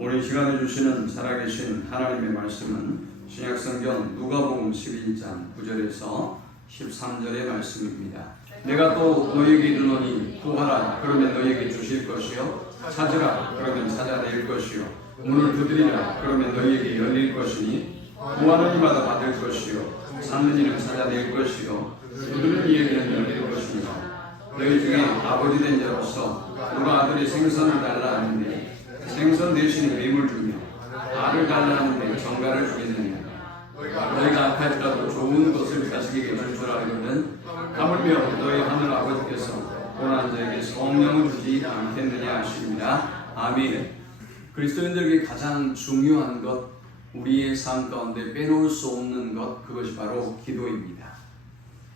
오늘 이 시간에 주시는 살아계신 하나님의 말씀은 신약성경 누가복음 11장 9절에서 13절의 말씀입니다. 내가 또 너희에게 이르노니 구하라 그러면 너희에게 주실 것이요 찾으라 그러면 찾아낼 것이요 문을 두드리라 그러면 너희에게 열릴 것이니 구하는 이마다 받을 것이요 찾는 이는 찾아낼 것이요 두드리는 이에게는 열릴 것이니라. 너희 중에 아버지 된 자로서 누가 아들이 생선을 달라 하는데 생선 대신에 뱀을 주며 알을 달라 하는데 정갈을 주겠느냐. 너희가 악할지라도 좋은 것을 자식에게 줄 줄 알거든 하물며 너희 하늘 아버지께서 고난한 자에게 성령을 주지 않겠느냐 하십니다. 아멘. 그리스도인들에게 가장 중요한 것, 우리의 삶 가운데 빼놓을 수 없는 것, 그것이 바로 기도입니다.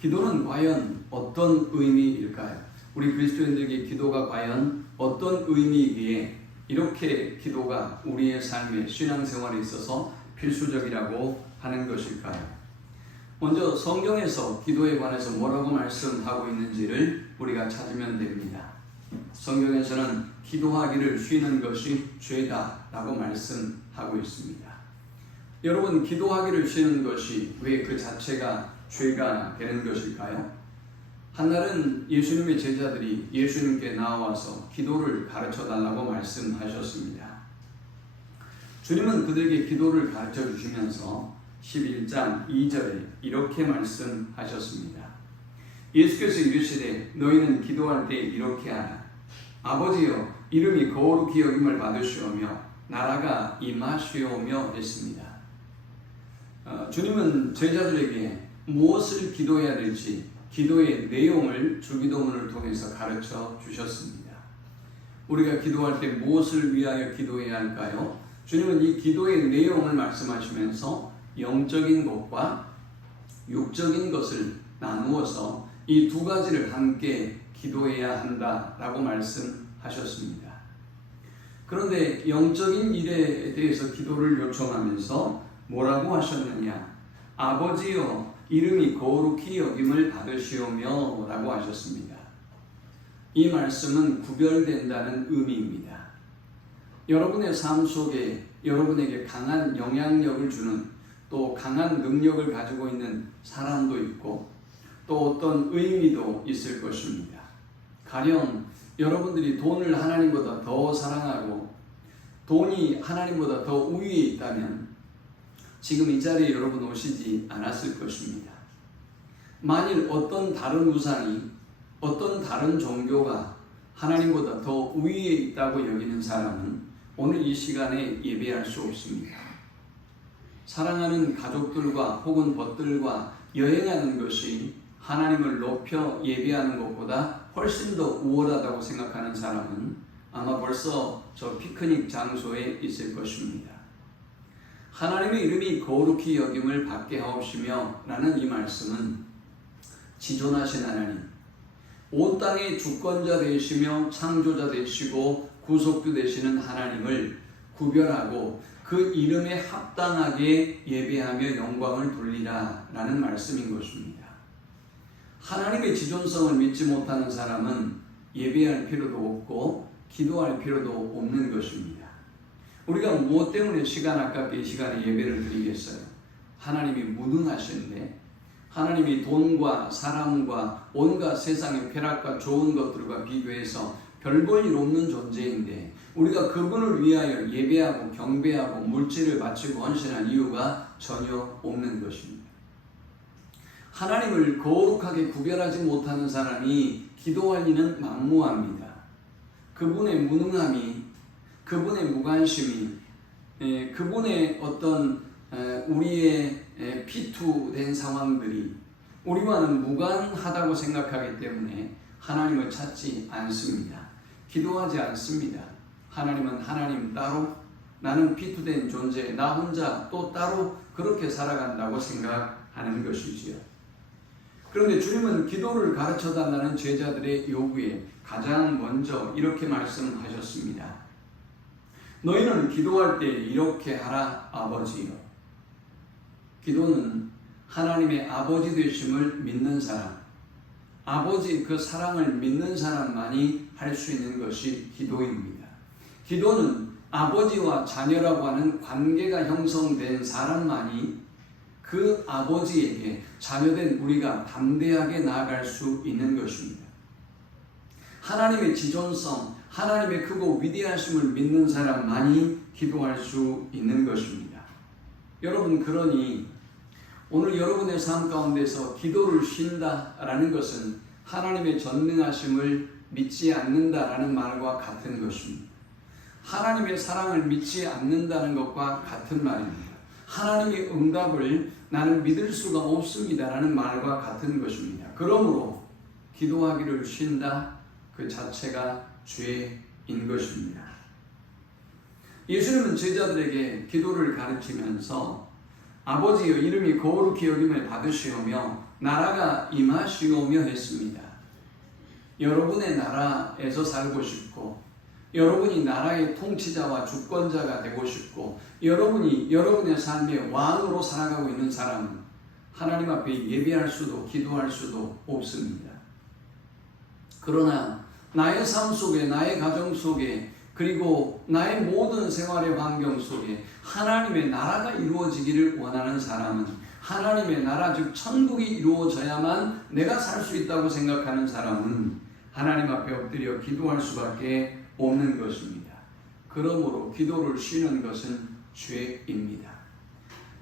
기도는 과연 어떤 의미일까요? 우리 그리스도인들에게 기도가 과연 어떤 의미이기에 이렇게 기도가 우리의 삶의 신앙생활에 있어서 필수적이라고 하는 것일까요? 먼저 성경에서 기도에 관해서 뭐라고 말씀하고 있는지를 우리가 찾으면 됩니다. 성경에서는 기도하기를 쉬는 것이 죄다라고 말씀하고 있습니다. 여러분, 기도하기를 쉬는 것이 왜 그 자체가 죄가 되는 것일까요? 한날은 예수님의 제자들이 예수님께 나와서 기도를 가르쳐 달라고 말씀하셨습니다. 주님은 그들에게 기도를 가르쳐 주시면서 11장 2절에 이렇게 말씀하셨습니다. 예수께서 이르시되 너희는 기도할 때 이렇게 하라. 아버지여, 이름이 거룩히 여김을 받으시오며 나라가 임하시오며 했습니다. 주님은 제자들에게 무엇을 기도해야 될지 기도의 내용을 주기도문을 통해서 가르쳐 주셨습니다. 우리가 기도할 때 무엇을 위하여 기도해야 할까요? 주님은 이 기도의 내용을 말씀하시면서 영적인 것과 육적인 것을 나누어서 이 두 가지를 함께 기도해야 한다라고 말씀하셨습니다. 그런데 영적인 일에 대해서 기도를 요청하면서 뭐라고 하셨느냐? 아버지여, 이름이 거룩히 여김을 받으시오며 라고 하셨습니다. 이 말씀은 구별된다는 의미입니다. 여러분의 삶 속에 여러분에게 강한 영향력을 주는, 또 강한 능력을 가지고 있는 사람도 있고 또 어떤 의미도 있을 것입니다. 가령 여러분들이 돈을 하나님보다 더 사랑하고 돈이 하나님보다 더 우위에 있다면 지금 이 자리에 여러분 오시지 않았을 것입니다. 만일 어떤 다른 우상이, 어떤 다른 종교가 하나님보다 더 우위에 있다고 여기는 사람은 오늘 이 시간에 예배할 수 없습니다. 사랑하는 가족들과 혹은 벗들과 여행하는 것이 하나님을 높여 예배하는 것보다 훨씬 더 우월하다고 생각하는 사람은 아마 벌써 저 피크닉 장소에 있을 것입니다. 하나님의 이름이 거룩히 여김을 받게 하옵시며 라는 이 말씀은 지존하신 하나님, 온 땅의 주권자 되시며 창조자 되시고 구속주 되시는 하나님을 구별하고 그 이름에 합당하게 예배하며 영광을 돌리라 라는 말씀인 것입니다. 하나님의 지존성을 믿지 못하는 사람은 예배할 필요도 없고 기도할 필요도 없는 것입니다. 우리가 무엇 때문에 시간 아깝게 이 시간에 예배를 드리겠어요? 하나님이 무능하신데, 하나님이 돈과 사람과 온갖 세상의 쾌락과 좋은 것들과 비교해서 별 볼 일 없는 존재인데 우리가 그분을 위하여 예배하고 경배하고 물질을 바치고 헌신할 이유가 전혀 없는 것입니다. 하나님을 거룩하게 구별하지 못하는 사람이 기도할 리는 만무합니다. 그분의 무능함이, 그분의 무관심이, 그분의 어떤 우리의 피투된 상황들이 우리와는 무관하다고 생각하기 때문에 하나님을 찾지 않습니다. 기도하지 않습니다. 하나님은 하나님 따로, 나는 피투된 존재, 나 혼자 또 따로 그렇게 살아간다고 생각하는 것이지요. 그런데 주님은 기도를 가르쳐달라는 제자들의 요구에 가장 먼저 이렇게 말씀하셨습니다. 너희는 기도할 때 이렇게 하라, 아버지여. 기도는 하나님의 아버지 되심을 믿는 사람, 아버지 그 사랑을 믿는 사람만이 할 수 있는 것이 기도입니다. 기도는 아버지와 자녀라고 하는 관계가 형성된 사람만이 그 아버지에게 자녀된 우리가 담대하게 나아갈 수 있는 것입니다. 하나님의 지존성, 하나님의 크고 위대하심을 믿는 사람만이 기도할 수 있는 것입니다. 여러분, 그러니 오늘 여러분의 삶 가운데서 기도를 쉰다라는 것은 하나님의 전능하심을 믿지 않는다라는 말과 같은 것입니다. 하나님의 사랑을 믿지 않는다는 것과 같은 말입니다. 하나님의 응답을 나는 믿을 수가 없습니다라는 말과 같은 것입니다. 그러므로 기도하기를 쉰다 그 자체가 죄인 것입니다. 예수님은 제자들에게 기도를 가르치면서 아버지여 이름이 거룩히 여김을 받으시오며 나라가 임하시오며 했습니다. 여러분의 나라에서 살고 싶고 여러분이 나라의 통치자와 주권자가 되고 싶고 여러분이 여러분의 삶의 왕으로 살아가고 있는 사람은 하나님 앞에 예배할 수도 기도할 수도 없습니다. 그러나 나의 삶 속에 나의 가정 속에 그리고 나의 모든 생활의 환경 속에 하나님의 나라가 이루어지기를 원하는 사람은 하나님의 나라 즉 천국이 이루어져야만 내가 살 수 있다고 생각하는 사람은 하나님 앞에 엎드려 기도할 수밖에 없는 것입니다. 그러므로 기도를 쉬는 것은 죄입니다.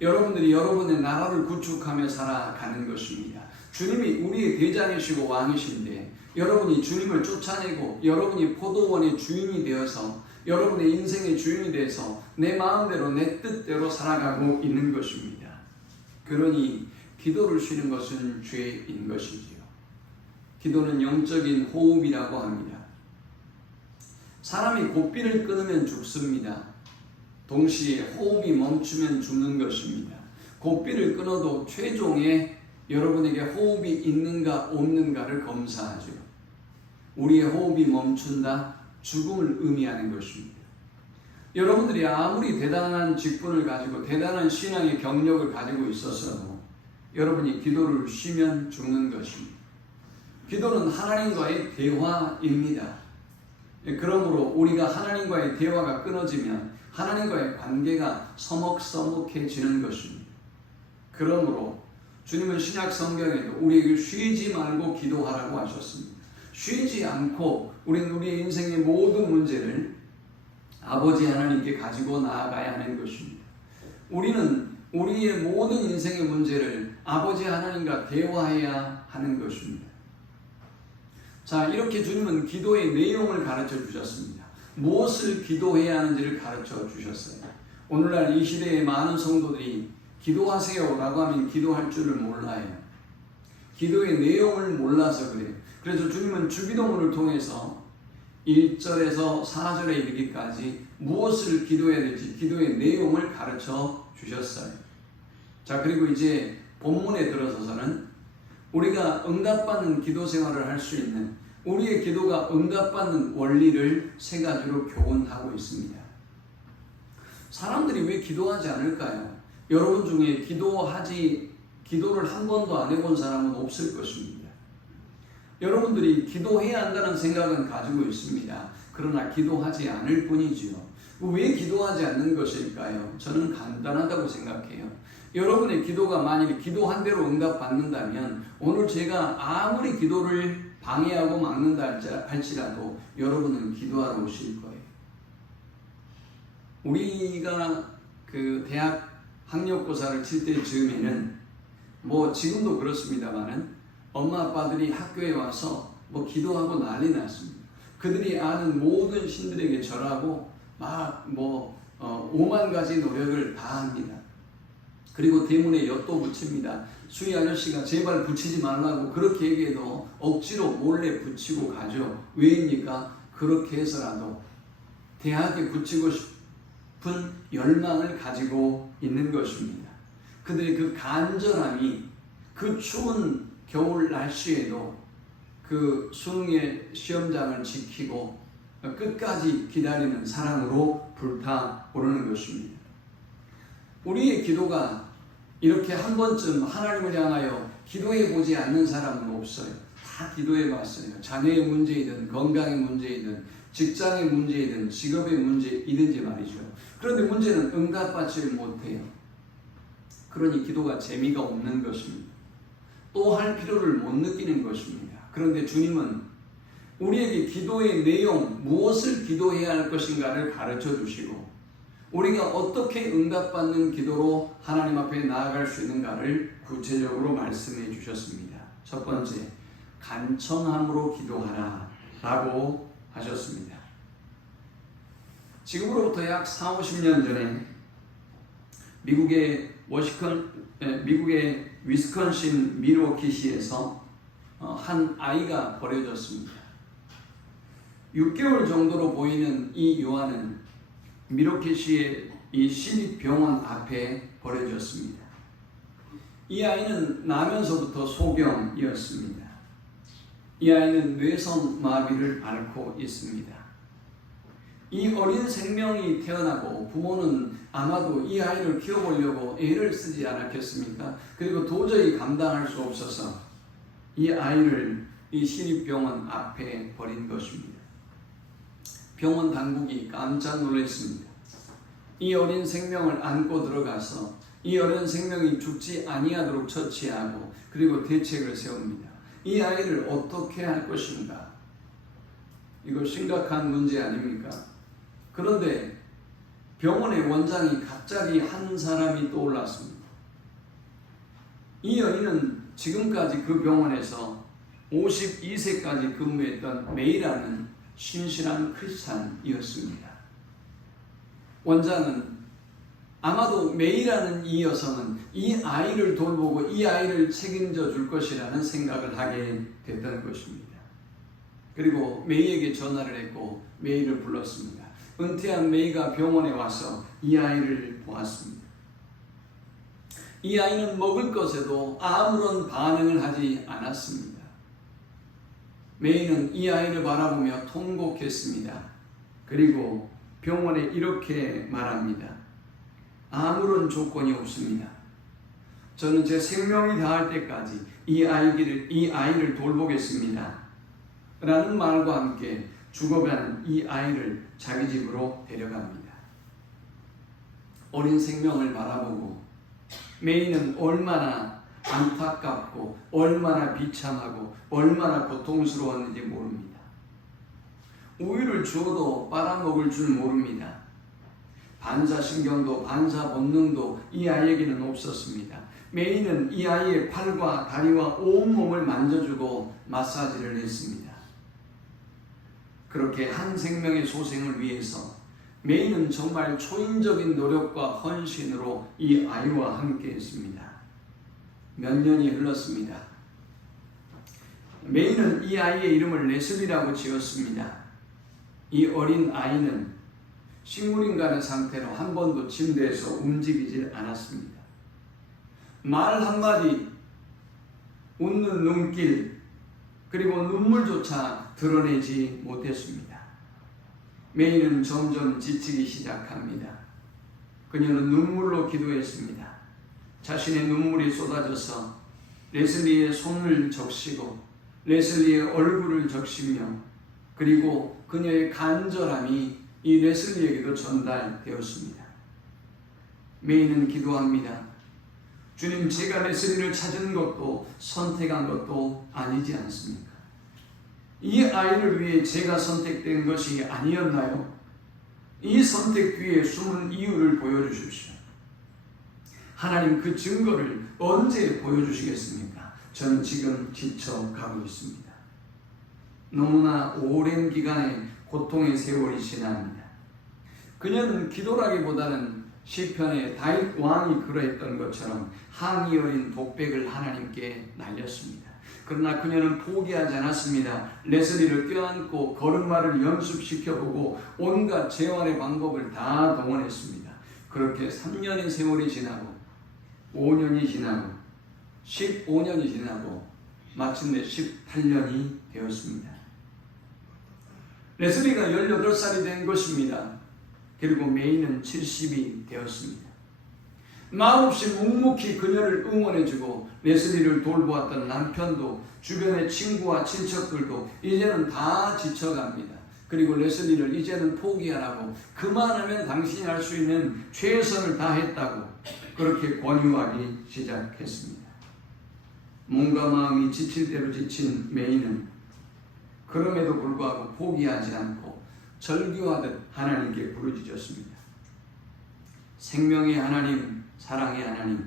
여러분들이 여러분의 나라를 구축하며 살아가는 것입니다. 주님이 우리의 대장이시고 왕이신데 여러분이 주님을 쫓아내고 여러분이 포도원의 주인이 되어서 여러분의 인생의 주인이 돼서 내 마음대로 내 뜻대로 살아가고 있는 것입니다. 그러니 기도를 쉬는 것은 죄인 것이지요. 기도는 영적인 호흡이라고 합니다. 사람이 고삐를 끊으면 죽습니다. 동시에 호흡이 멈추면 죽는 것입니다. 고삐를 끊어도 최종에 여러분에게 호흡이 있는가 없는가를 검사하죠. 우리의 호흡이 멈춘다, 죽음을 의미하는 것입니다. 여러분들이 아무리 대단한 직분을 가지고 대단한 신앙의 경력을 가지고 있어서도 여러분이 기도를 쉬면 죽는 것입니다. 기도는 하나님과의 대화입니다. 그러므로 우리가 하나님과의 대화가 끊어지면 하나님과의 관계가 서먹서먹해지는 것입니다. 그러므로 주님은 신약 성경에도 우리에게 쉬지 말고 기도하라고 하셨습니다. 쉬지 않고 우리는 우리의 인생의 모든 문제를 아버지 하나님께 가지고 나아가야 하는 것입니다. 우리는 우리의 모든 인생의 문제를 아버지 하나님과 대화해야 하는 것입니다. 자, 이렇게 주님은 기도의 내용을 가르쳐 주셨습니다. 무엇을 기도해야 하는지를 가르쳐 주셨어요. 오늘날 이 시대의 많은 성도들이 기도하세요 라고 하면 기도할 줄을 몰라요. 기도의 내용을 몰라서 그래요. 그래서 주님은 주기도문을 통해서 1절에서 4절에 이르기까지 무엇을 기도해야 될지 기도의 내용을 가르쳐 주셨어요. 자, 그리고 이제 본문에 들어서서는 우리가 응답받는 기도 생활을 할 수 있는 우리의 기도가 응답받는 원리를 세 가지로 교훈하고 있습니다. 사람들이 왜 기도하지 않을까요? 여러분 중에 기도를 한 번도 안 해본 사람은 없을 것입니다. 여러분들이 기도해야 한다는 생각은 가지고 있습니다. 그러나 기도하지 않을 뿐이지요. 왜 기도하지 않는 것일까요? 저는 간단하다고 생각해요. 여러분의 기도가 만약에 기도한 대로 응답받는다면 오늘 제가 아무리 기도를 방해하고 막는다 할지라도 여러분은 기도하러 오실 거예요. 우리가 그 대학 학력고사를 칠 때 즈음에는 지금도 그렇습니다만은 엄마 아빠들이 학교에 와서 기도하고 난리 났습니다. 그들이 아는 모든 신들에게 절하고 막 5만 가지 노력을 다 합니다. 그리고 대문에 엿도 붙입니다. 수희 아저씨가 제발 붙이지 말라고 그렇게 얘기해도 억지로 몰래 붙이고 가죠. 왜입니까? 그렇게 해서라도 대학에 붙이고 싶은 열망을 가지고 있는 것입니다. 그들의 그 간절함이 그 추운 겨울 날씨에도 그 수능의 시험장을 지키고 끝까지 기다리는 사랑으로 불타오르는 것입니다. 우리의 기도가 이렇게 한 번쯤 하나님을 향하여 기도해 보지 않는 사람은 없어요. 다 기도해 봤어요. 자녀의 문제이든 건강의 문제이든 직장의 문제이든 직업의 문제이든지 말이죠. 그런데 문제는 응답받지 못해요. 그러니 기도가 재미가 없는 것입니다. 또 할 필요를 못 느끼는 것입니다. 그런데 주님은 우리에게 기도의 내용, 무엇을 기도해야 할 것인가를 가르쳐 주시고 우리가 어떻게 응답받는 기도로 하나님 앞에 나아갈 수 있는가를 구체적으로 말씀해 주셨습니다. 첫 번째, 간청함으로 기도하라 라고 하셨습니다. 지금으로부터 약 40-50년 전에 미국의 위스콘신 밀워키시에서 한 아이가 버려졌습니다. 6개월 정도로 보이는 이 요한은 밀워키시의 이 시립병원 앞에 버려졌습니다. 이 아이는 나면서부터 소경이었습니다. 이 아이는 뇌성 마비를 앓고 있습니다. 이 어린 생명이 태어나고 부모는 아마도 이 아이를 키워보려고 애를 쓰지 않았겠습니까? 그리고 도저히 감당할 수 없어서 이 아이를 이 시립병원 앞에 버린 것입니다. 병원 당국이 깜짝 놀랐습니다. 이 어린 생명을 안고 들어가서 이 어린 생명이 죽지 아니하도록 처치하고 그리고 대책을 세웁니다. 이 아이를 어떻게 할 것인가? 이거 심각한 문제 아닙니까? 그런데 병원의 원장이 갑자기 한 사람이 떠올랐습니다. 이 여인은 지금까지 그 병원에서 52세까지 근무했던 메이라는 신실한 크리스찬이었습니다. 원장은 아마도 메이라는 이 여성은 이 아이를 돌보고 이 아이를 책임져 줄 것이라는 생각을 하게 됐던 것입니다. 그리고 메이에게 전화를 했고 메이를 불렀습니다. 은퇴한 메이가 병원에 와서 이 아이를 보았습니다. 이 아이는 먹을 것에도 아무런 반응을 하지 않았습니다. 메이는 이 아이를 바라보며 통곡했습니다. 그리고 병원에 이렇게 말합니다. 아무런 조건이 없습니다. 저는 제 생명이 다할 때까지 이 아이를 돌보겠습니다. 라는 말과 함께 죽어가는 이 아이를 자기 집으로 데려갑니다. 어린 생명을 바라보고 메이는 얼마나 안타깝고 얼마나 비참하고 얼마나 고통스러웠는지 모릅니다. 우유를 주어도 빨아먹을 줄 모릅니다. 반사신경도 반사본능도 이 아이에게는 없었습니다. 메이는 이 아이의 팔과 다리와 온몸을 만져주고 마사지를 했습니다. 그렇게 한 생명의 소생을 위해서 메이는 정말 초인적인 노력과 헌신으로 이 아이와 함께 했습니다. 몇 년이 흘렀습니다. 메이는 이 아이의 이름을 레슬리라고 지었습니다. 이 어린 아이는 식물인간의 상태로 한 번도 침대에서 움직이질 않았습니다. 말 한마디, 웃는 눈길, 그리고 눈물조차 드러내지 못했습니다. 메이는 점점 지치기 시작합니다. 그녀는 눈물로 기도했습니다. 자신의 눈물이 쏟아져서 레슬리의 손을 적시고 레슬리의 얼굴을 적시며 그리고 그녀의 간절함이 이 레슬리에게도 전달되었습니다. 메이는 기도합니다. 주님, 제가 레슬리를 찾은 것도 선택한 것도 아니지 않습니까? 이 아이를 위해 제가 선택된 것이 아니었나요? 이 선택 뒤에 숨은 이유를 보여주십시오. 하나님, 그 증거를 언제 보여주시겠습니까? 저는 지금 지쳐가고 있습니다. 너무나 오랜 기간의 고통의 세월이 지납니다. 그녀는 기도라기보다는 시편에 다윗 왕이 그러했던 것처럼 항이 어린 독백을 하나님께 날렸습니다. 그러나 그녀는 포기하지 않았습니다. 레슬리를 껴안고 걸음마를 연습시켜보고 온갖 재활의 방법을 다 동원했습니다. 그렇게 3년의 세월이 지나고 5년이 지나고 15년이 지나고 마침내 18년이 되었습니다. 레슬리가 18살이 된 것입니다. 그리고 메이는 70이 되었습니다. 말없이 묵묵히 그녀를 응원해주고 레슬리를 돌보았던 남편도 주변의 친구와 친척들도 이제는 다 지쳐갑니다. 그리고 레슬리를 이제는 포기하라고, 그만하면 당신이 할 수 있는 최선을 다했다고 그렇게 권유하기 시작했습니다. 몸과 마음이 지칠 대로 지친 메이는 그럼에도 불구하고 포기하지 않고 절규하듯 하나님께 부르짖었습니다. 생명의 하나님, 사랑의 하나님,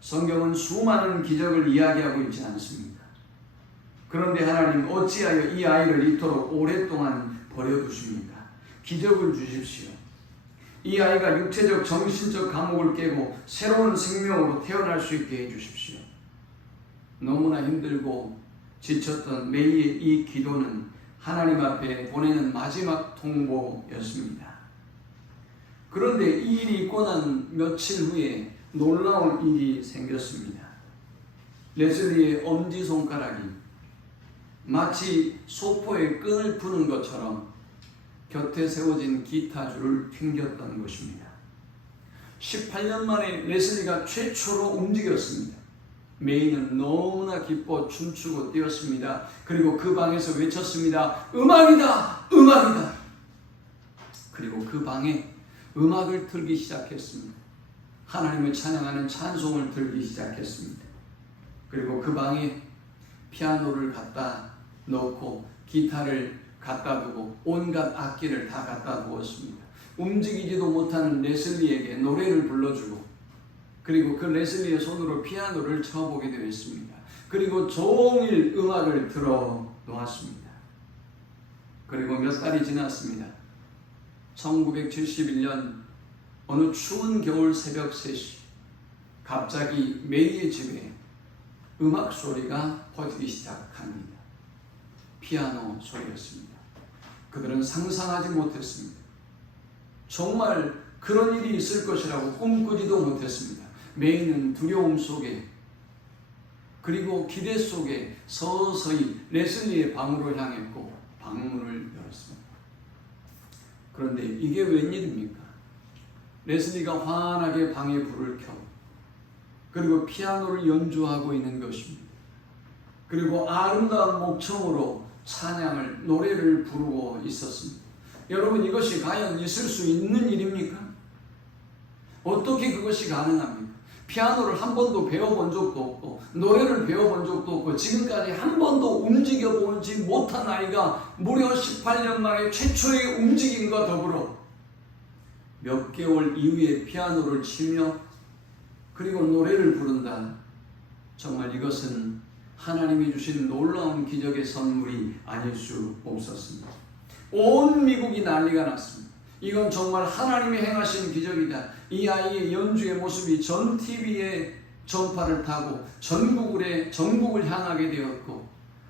성경은 수많은 기적을 이야기하고 있지 않습니다. 그런데 하나님, 어찌하여 이 아이를 이토록 오랫동안 버려두십니까? 기적을 주십시오. 이 아이가 육체적, 정신적 감옥을 깨고 새로운 생명으로 태어날 수 있게 해주십시오. 너무나 힘들고 지쳤던 메이의 이 기도는 하나님 앞에 보내는 마지막 통보였습니다. 그런데 이 일이 있고 난 며칠 후에 놀라운 일이 생겼습니다. 레슬리의 엄지손가락이 마치 소포의 끈을 푸는 것처럼 곁에 세워진 기타줄을 튕겼던 것입니다. 18년 만에 레슬리가 최초로 움직였습니다. 메이는 너무나 기뻐 춤추고 뛰었습니다. 그리고 그 방에서 외쳤습니다. 음악이다! 음악이다! 그리고 그 방에 음악을 틀기 시작했습니다. 하나님을 찬양하는 찬송을 들기 시작했습니다. 그리고 그 방에 피아노를 갖다 넣고 기타를 갖다 두고 온갖 악기를 다 갖다 두었습니다. 움직이지도 못하는 레슬리에게 노래를 불러주고, 그리고 그 레슬리의 손으로 피아노를 쳐보게 되었습니다. 그리고 종일 음악을 틀어 놓았습니다. 그리고 몇 달이 지났습니다. 1971년 어느 추운 겨울 새벽 3시, 갑자기 메이의 집에 음악 소리가 퍼지기 시작합니다. 피아노 소리였습니다. 그들은 상상하지 못했습니다. 정말 그런 일이 있을 것이라고 꿈꾸지도 못했습니다. 메이는 두려움 속에, 그리고 기대 속에 서서히 레슬리의 방으로 향했고 방문을 열었습니다. 그런데 이게 웬일입니까? 레슬리가 환하게 방에 불을 켜, 그리고 피아노를 연주하고 있는 것입니다. 그리고 아름다운 목청으로 찬양을, 노래를 부르고 있었습니다. 여러분, 이것이 과연 있을 수 있는 일입니까? 어떻게 그것이 가능합니까? 피아노를 한 번도 배워본 적도 없고, 노래를 배워본 적도 없고, 지금까지 한 번도 움직여보지 못한 아이가 무려 18년 만에 최초의 움직임과 더불어 몇 개월 이후에 피아노를 치며 그리고 노래를 부른다. 정말 이것은 하나님이 주신 놀라운 기적의 선물이 아닐 수 없었습니다. 온 미국이 난리가 났습니다. 이건 정말 하나님이 행하신 기적이다. 이 아이의 연주의 모습이 전 TV에 전파를 타고 전국을 향하게 되었고,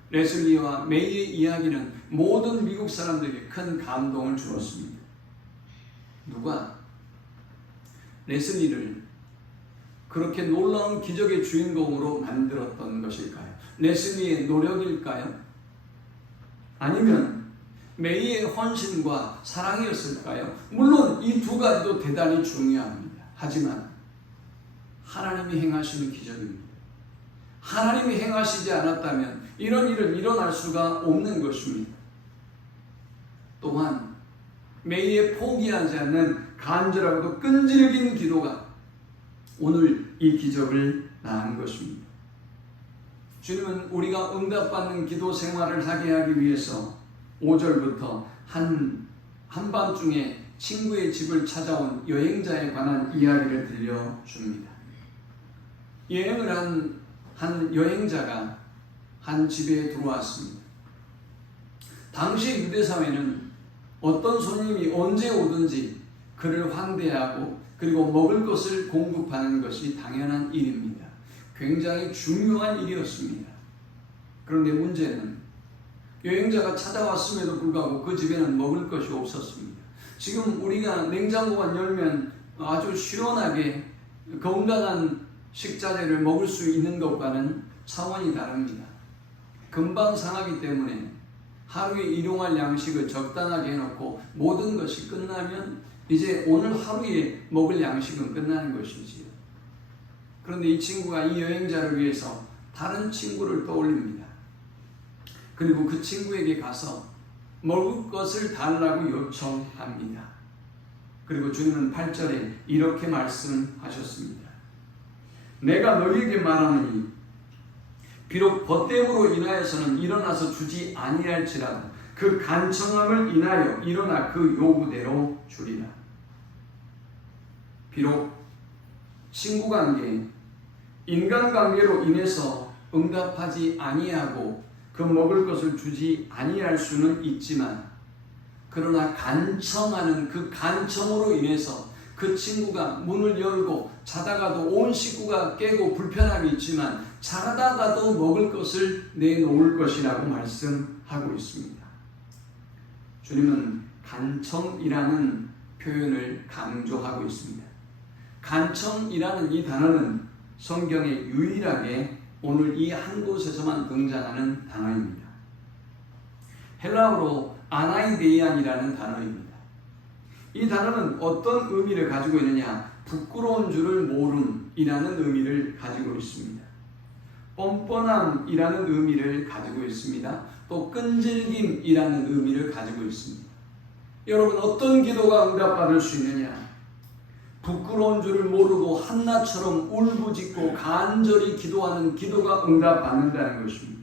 레슬리와 메이의 이야기는 모든 미국 사람들에게 큰 감동을 주었습니다. 누가 레슬리를 그렇게 놀라운 기적의 주인공으로 만들었던 것일까요? 레슬리의 노력일까요? 아니면 메이의 헌신과 사랑이었을까요? 물론 이 두 가지도 대단히 중요합니다. 하지만 하나님이 행하시는 기적입니다. 하나님이 행하시지 않았다면 이런 일은 일어날 수가 없는 것입니다. 또한 메이의 포기하지 않는 간절하고도 끈질긴 기도가 오늘 이 기적을 낳은 것입니다. 주님은 우리가 응답받는 기도 생활을 하게 하기 위해서 5절부터 한밤중에 친구의 집을 찾아온 여행자에 관한 이야기를 들려줍니다. 여행을 한 여행자가 한 집에 들어왔습니다. 당시 유대사회는 어떤 손님이 언제 오든지 그를 환대하고 그리고 먹을 것을 공급하는 것이 당연한 일입니다. 굉장히 중요한 일이었습니다. 그런데 문제는 여행자가 찾아왔음에도 불구하고 그 집에는 먹을 것이 없었습니다. 지금 우리가 냉장고만 열면 아주 시원하게 건강한 식자재를 먹을 수 있는 것과는 차원이 다릅니다. 금방 상하기 때문에 하루에 일용할 양식을 적당하게 해놓고 모든 것이 끝나면 이제 오늘 하루에 먹을 양식은 끝나는 것이지요. 그런데 이 친구가 이 여행자를 위해서 다른 친구를 떠올립니다. 그리고 그 친구에게 가서 먹을 것을 달라고 요청합니다. 그리고 주님은 8절에 이렇게 말씀하셨습니다. 내가 너희에게 말하노니 비록 벗됨으로 인하여서는 일어나서 주지 아니할지라도 그 간청함을 인하여 일어나 그 요구대로 주리라. 비록 친구관계, 인간관계로 인해서 응답하지 아니하고 그 먹을 것을 주지 아니할 수는 있지만, 그러나 간청하는 그 간청으로 인해서 그 친구가 문을 열고 자다가도 온 식구가 깨고 불편함이 있지만 자다가도 먹을 것을 내놓을 것이라고 말씀하고 있습니다. 주님은 간청이라는 표현을 강조하고 있습니다. 간청이라는 이 단어는 성경에 유일하게 오늘 이 한 곳에서만 등장하는 단어입니다. 헬라어로 아나이데이안이라는 단어입니다. 이 단어는 어떤 의미를 가지고 있느냐? 부끄러운 줄을 모름이라는 의미를 가지고 있습니다. 뻔뻔함이라는 의미를 가지고 있습니다. 또 끈질김이라는 의미를 가지고 있습니다. 여러분, 어떤 기도가 응답받을 수 있느냐? 부끄러운 줄을 모르고 한나처럼 울부짖고 간절히 기도하는 기도가 응답받는다는 것입니다.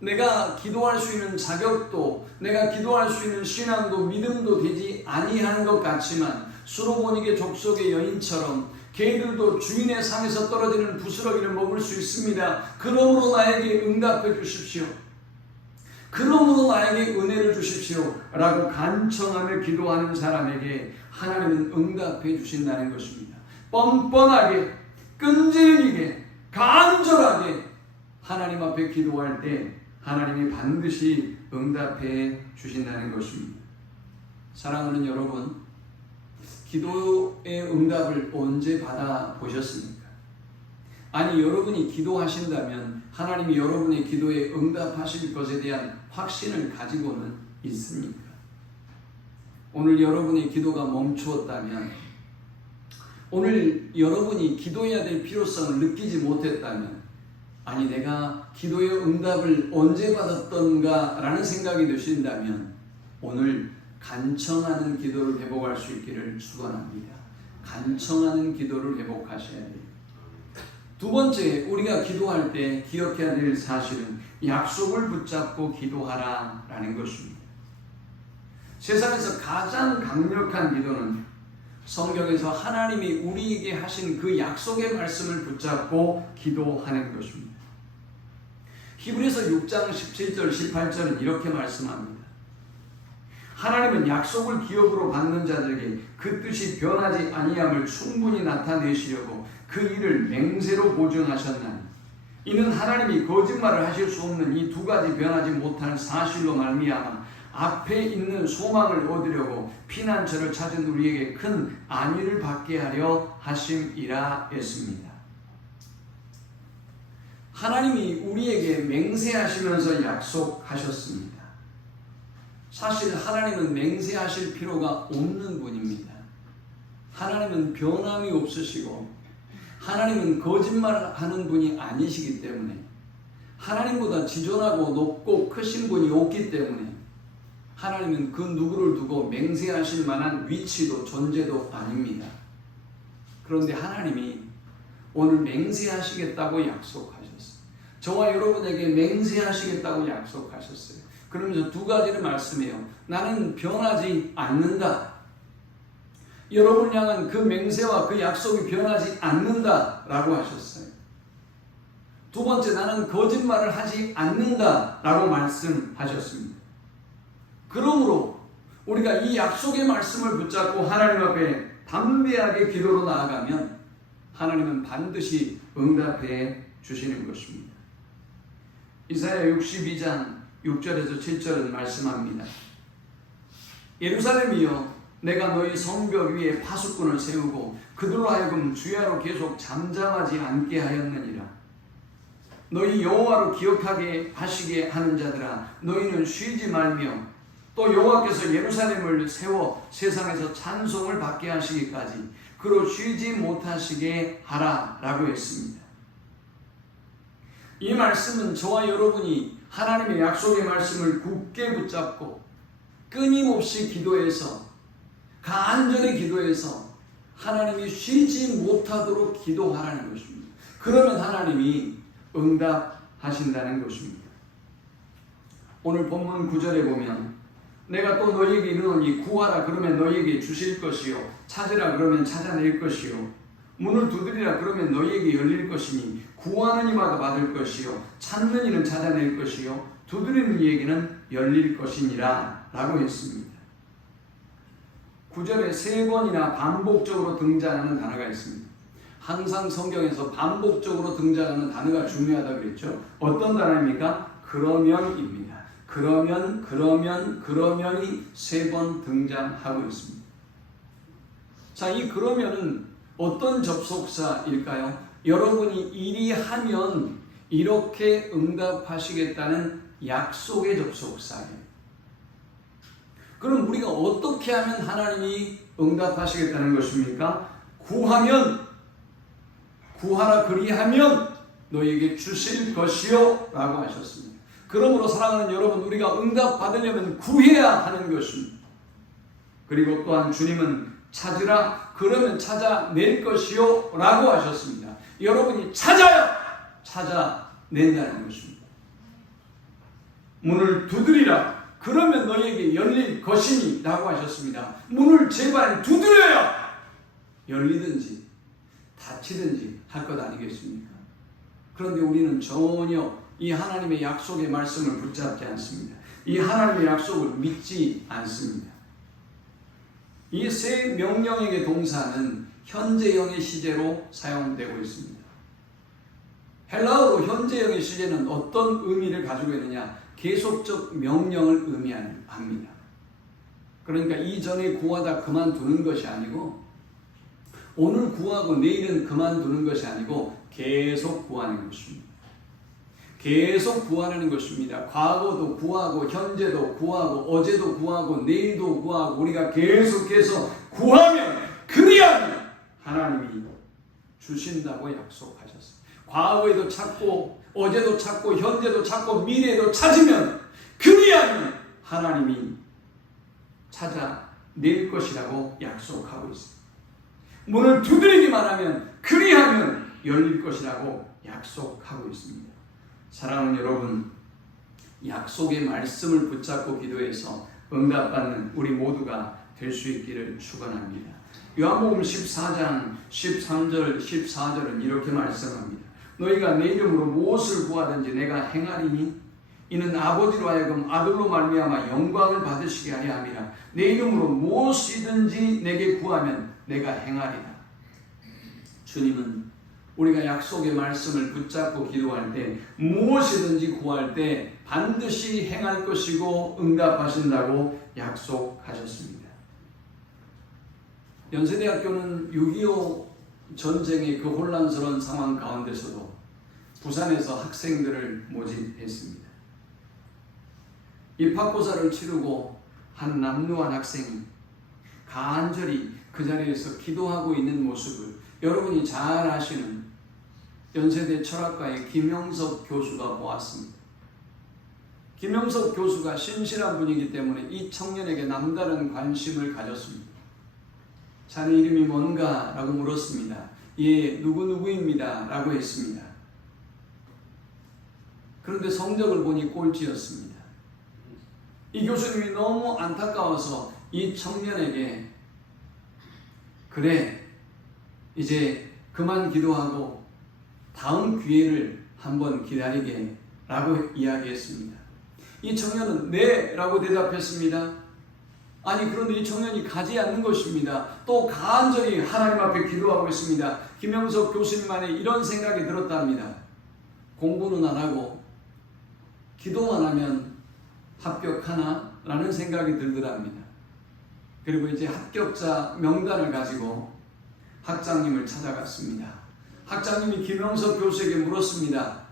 내가 기도할 수 있는 자격도, 내가 기도할 수 있는 신앙도 믿음도 되지 아니하는 것 같지만 수로보니게 족속의 여인처럼 개들도 주인의 상에서 떨어지는 부스러기를 먹을 수 있습니다. 그러므로 나에게 응답해 주십시오. 그러므로 나에게 은혜를 주십시오 라고 간청하며 기도하는 사람에게 하나님은 응답해 주신다는 것입니다. 뻔뻔하게, 끈질기게, 간절하게 하나님 앞에 기도할 때 하나님이 반드시 응답해 주신다는 것입니다. 사랑하는 여러분, 기도의 응답을 언제 받아보셨습니까? 아니, 여러분이 기도하신다면 하나님이 여러분의 기도에 응답하실 것에 대한 확신을 가지고는 있습니까? 오늘 여러분의 기도가 멈추었다면, 오늘 여러분이 기도해야 될 필요성을 느끼지 못했다면, 아니 내가 기도의 응답을 언제 받았던가 라는 생각이 드신다면 오늘 간청하는 기도를 회복할 수 있기를 축원합니다. 간청하는 기도를 회복하셔야 돼요. 두 번째, 우리가 기도할 때 기억해야 될 사실은 약속을 붙잡고 기도하라 라는 것입니다. 세상에서 가장 강력한 기도는 성경에서 하나님이 우리에게 하신 그 약속의 말씀을 붙잡고 기도하는 것입니다. 히브리서 6장 17절 18절은 이렇게 말씀합니다. 하나님은 약속을 기업으로 받는 자들에게 그 뜻이 변하지 아니함을 충분히 나타내시려고 그 일을 맹세로 보증하셨나니, 이는 하나님이 거짓말을 하실 수 없는 이 두 가지 변하지 못할 사실로 말미암아 앞에 있는 소망을 얻으려고 피난처를 찾은 우리에게 큰 안위를 받게 하려 하심이라 했습니다. 하나님이 우리에게 맹세하시면서 약속하셨습니다. 사실 하나님은 맹세하실 필요가 없는 분입니다. 하나님은 변함이 없으시고 하나님은 거짓말하는 분이 아니시기 때문에, 하나님보다 지존하고 높고 크신 분이 없기 때문에 하나님은 그 누구를 두고 맹세하실 만한 위치도 존재도 아닙니다. 그런데 하나님이 오늘 맹세하시겠다고 약속하셨어요. 저와 여러분에게 맹세하시겠다고 약속하셨어요. 그러면서 두 가지를 말씀해요. 나는 변하지 않는다. 여러분 향한 그 맹세와 그 약속이 변하지 않는다 라고 하셨어요. 두 번째, 나는 거짓말을 하지 않는다 라고 말씀하셨습니다. 그러므로 우리가 이 약속의 말씀을 붙잡고 하나님 앞에 담대하게 기도로 나아가면 하나님은 반드시 응답해 주시는 것입니다. 이사야 62장 6절에서 7절은 말씀합니다. 예루살렘이여, 내가 너희 성벽 위에 파수꾼을 세우고 그들로 하여금 주야로 계속 잠잠하지 않게 하였느니라. 너희 여호와로 기억하게 하시게 하는 자들아, 너희는 쉬지 말며 또 여호와께서 예루살렘을 세워 세상에서 찬송을 받게 하시기까지 그로 쉬지 못하시게 하라 라고 했습니다. 이 말씀은 저와 여러분이 하나님의 약속의 말씀을 굳게 붙잡고 끊임없이 기도해서 간절히 기도해서 하나님이 쉬지 못하도록 기도하라는 것입니다. 그러면 하나님이 응답하신다는 것입니다. 오늘 본문 9절에 보면 내가 또 너희에게 이르노니 구하라 그러면 너희에게 주실 것이요 찾으라 그러면 찾아낼 것이요 문을 두드리라 그러면 너희에게 열릴 것이니 구하는 이마다 받을 것이요 찾는 이는 찾아낼 것이요 두드리는 이에게는 열릴 것이니라 라고 했습니다. 9절에 3번이나 반복적으로 등장하는 단어가 있습니다. 항상 성경에서 반복적으로 등장하는 단어가 중요하다고 그랬죠. 어떤 단어입니까? 그러면입니다. 그러면이 3번 등장하고 있습니다. 자, 이 그러면은 어떤 접속사일까요? 여러분이 이리 하면 이렇게 응답하시겠다는 약속의 접속사예요. 그럼 우리가 어떻게 하면 하나님이 응답하시겠다는 것입니까? 구하라 그리하면 너희에게 주실 것이요 라고 하셨습니다. 그러므로 사랑하는 여러분, 우리가 응답받으려면 구해야 하는 것입니다. 그리고 또한 주님은 찾으라 그러면 찾아낼 것이요 라고 하셨습니다. 여러분이 찾아낸다는 것입니다. 문을 두드리라 그러면 너희에게 열릴 것이니 라고 하셨습니다. 문을 제발 두드려야 열리든지 닫히든지 할 것 아니겠습니까? 그런데 우리는 전혀 이 하나님의 약속의 말씀을 붙잡지 않습니다. 이 하나님의 약속을 믿지 않습니다. 이 세 명령형의 동사는 현재형의 시제로 사용되고 있습니다. 헬라어로 현재형의 시제는 어떤 의미를 가지고 있느냐? 계속적 명령을 의미합니다. 그러니까 이전에 구하다 그만두는 것이 아니고 오늘 구하고 내일은 그만두는 것이 아니고 계속 구하는 것입니다. 계속 구하는 것입니다. 과거도 구하고 현재도 구하고 어제도 구하고 내일도 구하고 우리가 계속해서 구하면 그리하면 하나님이 주신다고 약속하셨습니다. 과거에도 찾고 어제도 찾고 현재도 찾고 미래에도 찾으면 그리하면 하나님이 찾아낼 것이라고 약속하고 있습니다. 문을 두드리기만 하면 그리하면 열릴 것이라고 약속하고 있습니다. 사랑하는 여러분, 약속의 말씀을 붙잡고 기도해서 응답받는 우리 모두가 될 수 있기를 축원합니다. 요한복음 14장 13절 14절은 이렇게 말씀합니다. 너희가 내 이름으로 무엇을 구하든지 내가 행하리니 이는 아버지로 하여금 아들로 말미암아 영광을 받으시게 하려 함이라. 내 이름으로 무엇이든지 내게 구하면 내가 행하리라. 주님은 우리가 약속의 말씀을 붙잡고 기도할 때 무엇이든지 구할 때 반드시 행할 것이고 응답하신다고 약속하셨습니다. 연세대학교는 6.25 전쟁의 그 혼란스러운 상황 가운데서도 부산에서 학생들을 모집했습니다. 입학고사를 치르고 한 남루한 학생이 간절히 그 자리에서 기도하고 있는 모습을 여러분이 잘 아시는 연세대 철학과의 김영석 교수가 보았습니다. 김영석 교수가 신실한 분이기 때문에 이 청년에게 남다른 관심을 가졌습니다. 자네 이름이 뭔가? 라고 물었습니다. 예, 누구누구입니다. 라고 했습니다. 그런데 성적을 보니 꼴찌였습니다. 이 교수님이 너무 안타까워서 이 청년에게 그래, 이제 그만 기도하고 다음 기회를 한번 기다리게 라고 이야기했습니다. 이 청년은 네 라고 대답했습니다. 아니 그런데 이 청년이 가지 않는 것입니다. 또 간절히 하나님 앞에 기도하고 있습니다. 김영석 교수님만에 이런 생각이 들었답니다. 공부는 안 하고 기도만 하면 합격하나? 라는 생각이 들더랍니다. 그리고 이제 합격자 명단을 가지고 학장님을 찾아갔습니다. 학장님이 김영석 교수에게 물었습니다.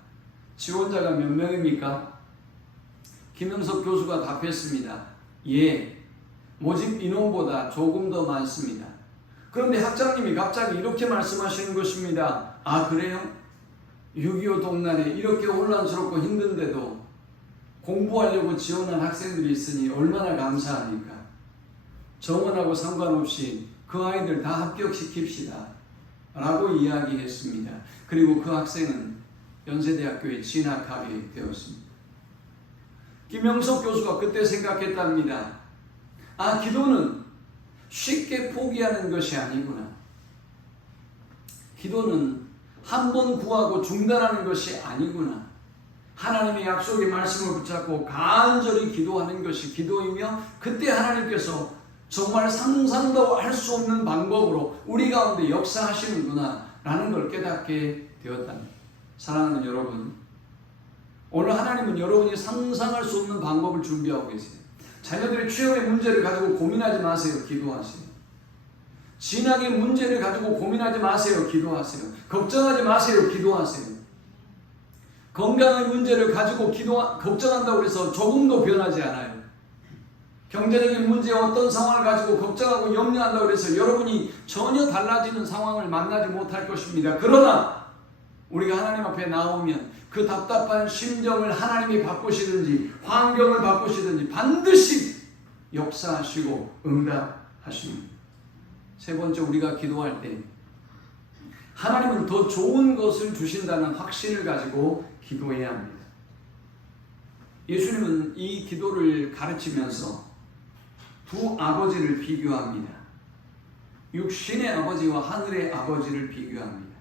지원자가 몇 명입니까? 김영석 교수가 답했습니다. 예, 모집 인원보다 조금 더 많습니다. 그런데 학장님이 갑자기 이렇게 말씀하시는 것입니다. 아 그래요? 6.25 동란에 이렇게 혼란스럽고 힘든데도 공부하려고 지원한 학생들이 있으니 얼마나 감사합니까? 정원하고 상관없이 그 아이들 다 합격시킵시다 라고 이야기했습니다. 그리고 그 학생은 연세대학교에 진학하게 되었습니다. 김영석 교수가 그때 생각했답니다. 아, 기도는 쉽게 포기하는 것이 아니구나. 기도는 한 번 구하고 중단하는 것이 아니구나. 하나님의 약속의 말씀을 붙잡고 간절히 기도하는 것이 기도이며, 그때 하나님께서 정말 상상도 할 수 없는 방법으로 우리 가운데 역사하시는구나 라는 걸 깨닫게 되었답니다. 사랑하는 여러분, 오늘 하나님은 여러분이 상상할 수 없는 방법을 준비하고 계세요. 자녀들의 취업의 문제를 가지고 고민하지 마세요. 기도하세요. 진학의 문제를 가지고 고민하지 마세요. 기도하세요. 걱정하지 마세요. 기도하세요. 건강의 문제를 가지고 걱정한다고 해서 조금도 변하지 않아요. 경제적인 문제, 어떤 상황을 가지고 걱정하고 염려한다고 해서 여러분이 전혀 달라지는 상황을 만나지 못할 것입니다. 그러나 우리가 하나님 앞에 나오면 그 답답한 심정을 하나님이 바꾸시든지 환경을 바꾸시든지 반드시 역사하시고 응답하십니다. 세 번째, 우리가 기도할 때 하나님은 더 좋은 것을 주신다는 확신을 가지고 기도해야 합니다. 예수님은 이 기도를 가르치면서 두 아버지를 비교합니다. 육신의 아버지와 하늘의 아버지를 비교합니다.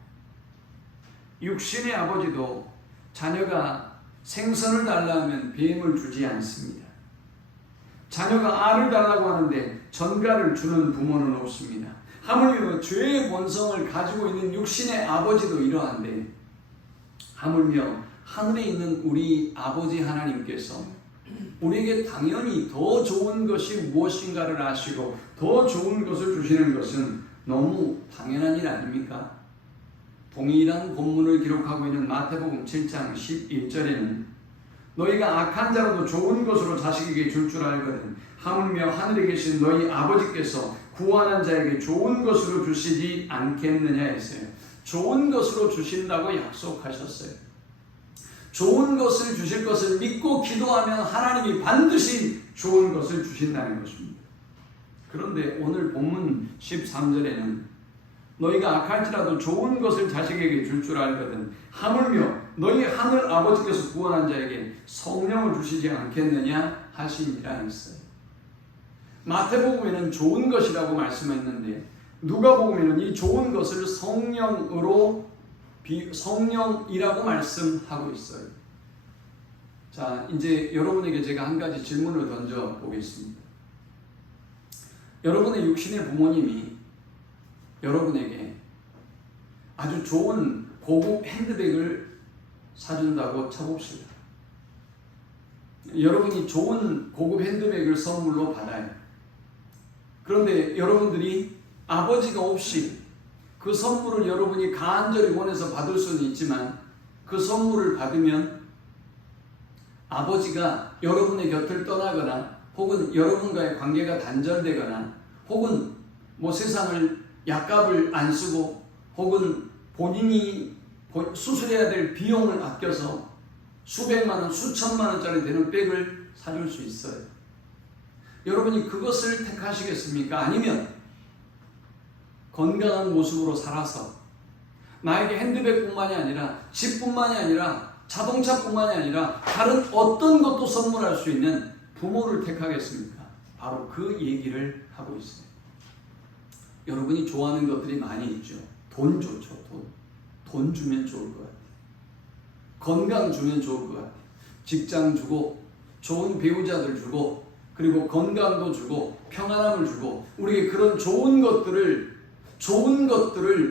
육신의 아버지도 자녀가 생선을 달라 하면 뱀을 주지 않습니다. 자녀가 알을 달라고 하는데 전갈을 주는 부모는 없습니다. 하물며 죄의 본성을 가지고 있는 육신의 아버지도 이러한데, 하물며 하늘에 있는 우리 아버지 하나님께서 우리에게 당연히 더 좋은 것이 무엇인가를 아시고 더 좋은 것을 주시는 것은 너무 당연한 일 아닙니까? 동일한 본문을 기록하고 있는 마태복음 7장 11절에는 너희가 악한 자라도 좋은 것으로 자식에게 줄 줄 알거든 하물며 하늘에 계신 너희 아버지께서 구원한 자에게 좋은 것으로 주시지 않겠느냐 했어요. 좋은 것으로 주신다고 약속하셨어요. 좋은 것을 주실 것을 믿고 기도하면 하나님이 반드시 좋은 것을 주신다는 것입니다. 그런데 오늘 본문 13절에는 너희가 악할지라도 좋은 것을 자식에게 줄 줄 알거든 하물며 너희 하늘 아버지께서 구원한 자에게 성령을 주시지 않겠느냐 하시니라 했어요. 마태복음에는 좋은 것이라고 말씀했는데 누가복음에는 이 좋은 것을 성령이라고 말씀하고 있어요. 자, 이제 여러분에게 제가 한 가지 질문을 던져 보겠습니다. 여러분의 육신의 부모님이 여러분에게 아주 좋은 고급 핸드백을 사준다고 쳐봅시다. 여러분이 좋은 고급 핸드백을 선물로 받아요. 그런데 여러분들이 아버지가 없이 그 선물을 여러분이 간절히 원해서 받을 수는 있지만 그 선물을 받으면 아버지가 여러분의 곁을 떠나거나 혹은 여러분과의 관계가 단절되거나 혹은 세상을 약값을 안 쓰고 혹은 본인이 수술해야 될 비용을 아껴서 수백만 원, 수천만 원짜리 되는 백을 사줄 수 있어요. 여러분이 그것을 택하시겠습니까? 아니면 건강한 모습으로 살아서 나에게 핸드백뿐만이 아니라 집뿐만이 아니라 자동차뿐만이 아니라 다른 어떤 것도 선물할 수 있는 부모를 택하겠습니까? 바로 그 얘기를 하고 있어요. 여러분이 좋아하는 것들이 많이 있죠. 돈 좋죠. 돈 주면 좋을 것 같아요. 건강 주면 좋을 것 같아요. 직장 주고 좋은 배우자들 주고 그리고 건강도 주고 평안함을 주고 우리에게 그런 좋은 것들을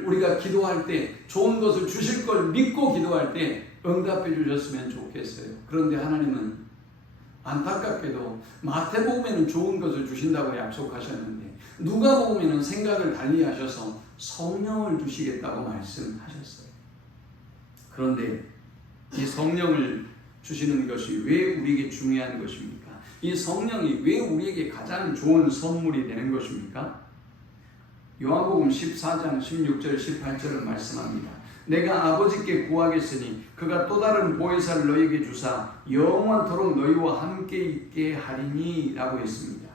우리가 기도할 때 좋은 것을 주실 걸 믿고 기도할 때 응답해 주셨으면 좋겠어요. 그런데 하나님은 안타깝게도 마태복음에는 좋은 것을 주신다고 약속하셨는데 누가복음에는 생각을 달리 하셔서 성령을 주시겠다고 말씀하셨어요. 그런데 이 성령을 주시는 것이 왜 우리에게 중요한 것입니까? 이 성령이 왜 우리에게 가장 좋은 선물이 되는 것입니까? 요한복음 14장 16절 18절을 말씀합니다. 내가 아버지께 구하겠으니 그가 또 다른 보혜사를 너희에게 주사 영원토록 너희와 함께 있게 하리니 라고 했습니다.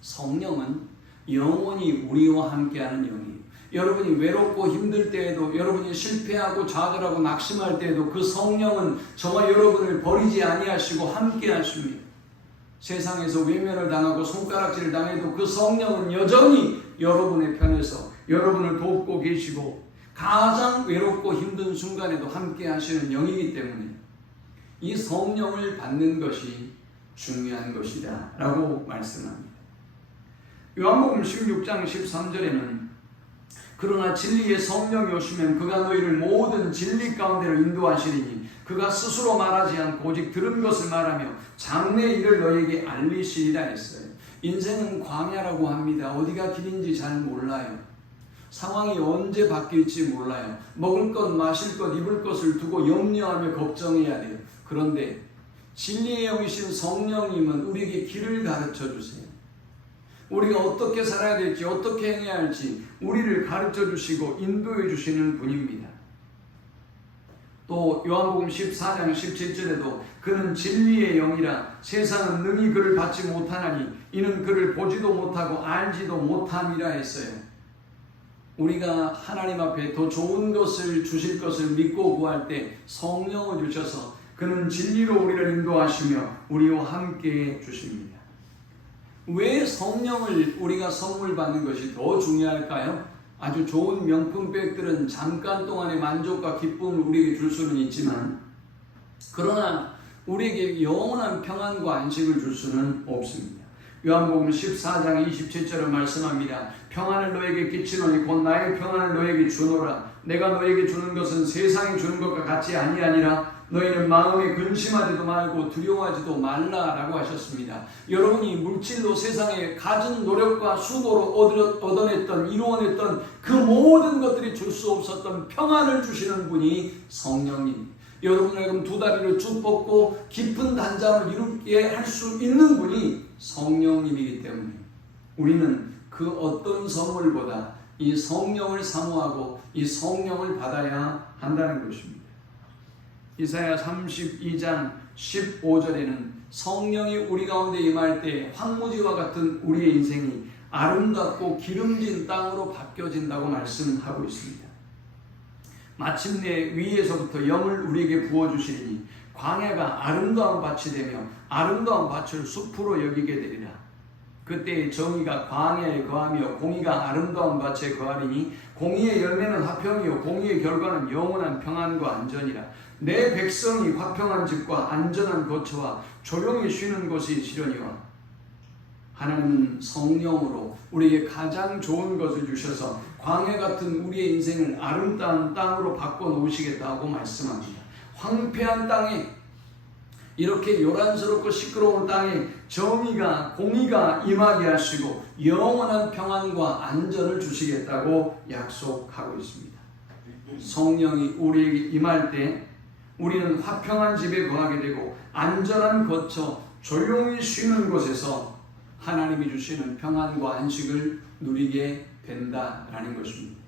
성령은 영원히 우리와 함께하는 영이에요. 여러분이 외롭고 힘들 때에도, 여러분이 실패하고 좌절하고 낙심할 때에도 그 성령은 저와 여러분을 버리지 아니하시고 함께 하십니다. 세상에서 외면을 당하고 손가락질을 당해도 그 성령은 여전히 여러분의 편에서 여러분을 돕고 계시고 가장 외롭고 힘든 순간에도 함께 하시는 영이기 때문에 이 성령을 받는 것이 중요한 것이다 라고 말씀합니다. 요한복음 16장 13절에는 그러나 진리의 성령이 오시면 그가 너희를 모든 진리 가운데로 인도하시리니 그가 스스로 말하지 않고 오직 들은 것을 말하며 장래 일을 너희에게 알리시리라 했어요. 인생은 광야라고 합니다. 어디가 길인지 잘 몰라요. 상황이 언제 바뀔지 몰라요. 먹을 것, 마실 것, 입을 것을 두고 염려하며 걱정해야 돼요. 그런데 진리의 영이신 성령님은 우리에게 길을 가르쳐 주세요. 우리가 어떻게 살아야 될지, 어떻게 행해야 할지 우리를 가르쳐 주시고 인도해 주시는 분입니다. 또 요한복음 14장 17절에도 그는 진리의 영이라 세상은 능히 그를 받지 못하나니 이는 그를 보지도 못하고 알지도 못함이라 했어요. 우리가 하나님 앞에 더 좋은 것을 주실 것을 믿고 구할 때 성령을 주셔서 그는 진리로 우리를 인도하시며 우리와 함께 주십니다. 왜 성령을 우리가 선물 받는 것이 더 중요할까요? 아주 좋은 명품백들은 잠깐 동안의 만족과 기쁨을 우리에게 줄 수는 있지만 그러나 우리에게 영원한 평안과 안식을 줄 수는 없습니다. 요한복음 14장 27절을 말씀합니다. 평안을 너에게 끼치노니 곧 나의 평안을 너에게 주노라. 내가 너에게 주는 것은 세상이 주는 것과 같이 아니하니라. 너희는 마음에 근심하지도 말고 두려워하지도 말라라고 하셨습니다. 여러분이 물질로 세상에 가진 노력과 수고로 얻어냈던, 이루어냈던 그 모든 것들이 줄 수 없었던 평안을 주시는 분이 성령님. 여러분을 그럼 두 다리를 쭉 뻗고 깊은 단잠을 이루게 할 수 있는 분이 성령님이기 때문에 우리는 그 어떤 선물보다 이 성령을 사모하고 이 성령을 받아야 한다는 것입니다. 이사야 32장 15절에는 성령이 우리 가운데 임할 때 황무지와 같은 우리의 인생이 아름답고 기름진 땅으로 바뀌어진다고 말씀하고 있습니다. 마침내 위에서부터 영을 우리에게 부어주시리니 광야가 아름다운 밭이 되며 아름다운 밭을 숲으로 여기게 되리라. 그때 정의가 광야에 거하며 공의가 아름다운 밭에 거하리니 공의의 열매는 화평이요 공의의 결과는 영원한 평안과 안전이라. 내 백성이 화평한 집과 안전한 거처와 조용히 쉬는 곳이 시려니와. 하나님은 성령으로 우리에게 가장 좋은 것을 주셔서 광야 같은 우리의 인생을 아름다운 땅으로 바꿔놓으시겠다고 말씀합니다. 황폐한 땅에, 이렇게 요란스럽고 시끄러운 땅에 정의가, 공의가 임하게 하시고 영원한 평안과 안전을 주시겠다고 약속하고 있습니다. 성령이 우리에게 임할 때 우리는 화평한 집에 거하게 되고 안전한 거처, 조용히 쉬는 곳에서 하나님이 주시는 평안과 안식을 누리게 된다라는 것입니다.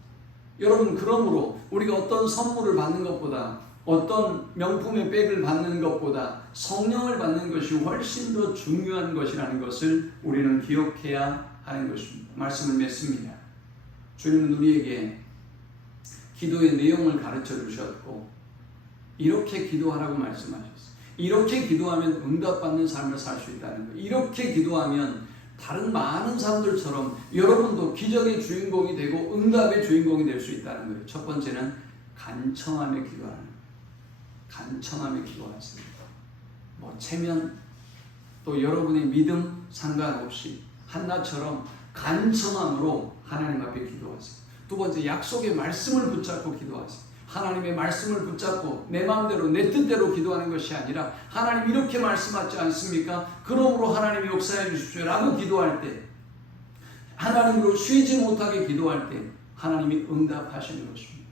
여러분, 그러므로 우리가 어떤 선물을 받는 것보다, 어떤 명품의 백을 받는 것보다 성령을 받는 것이 훨씬 더 중요한 것이라는 것을 우리는 기억해야 하는 것입니다. 말씀을 맺습니다. 주님은 우리에게 기도의 내용을 가르쳐 주셨고 이렇게 기도하라고 말씀하셨어요. 이렇게 기도하면 응답받는 삶을 살 수 있다는 거예요. 이렇게 기도하면 다른 많은 사람들처럼 여러분도 기적의 주인공이 되고 응답의 주인공이 될 수 있다는 거예요. 첫 번째는 간청하며 기도하는 거예요. 간청하며 기도하세요. 뭐 체면, 또 여러분의 믿음 상관없이 한나처럼 간청함으로 하나님 앞에 기도하세요. 두 번째, 약속의 말씀을 붙잡고 기도하세요. 하나님의 말씀을 붙잡고 내 마음대로 내 뜻대로 기도하는 것이 아니라 하나님 이렇게 말씀하지 않습니까? 그러므로 하나님이 역사해 주십시오 라고 기도할 때, 하나님으로 쉬지 못하게 기도할 때 하나님이 응답하시는 것입니다.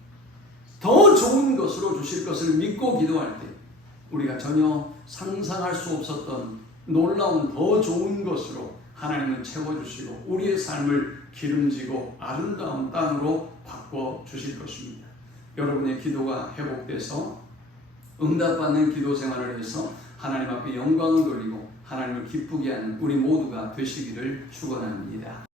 더 좋은 것으로 주실 것을 믿고 기도할 때 우리가 전혀 상상할 수 없었던 놀라운 더 좋은 것으로 하나님은 채워주시고 우리의 삶을 기름지고 아름다운 땅으로 바꿔주실 것입니다. 여러분의 기도가 회복돼서 응답받는 기도 생활을 해서 하나님 앞에 영광을 돌리고 하나님을 기쁘게 하는 우리 모두가 되시기를 축원합니다.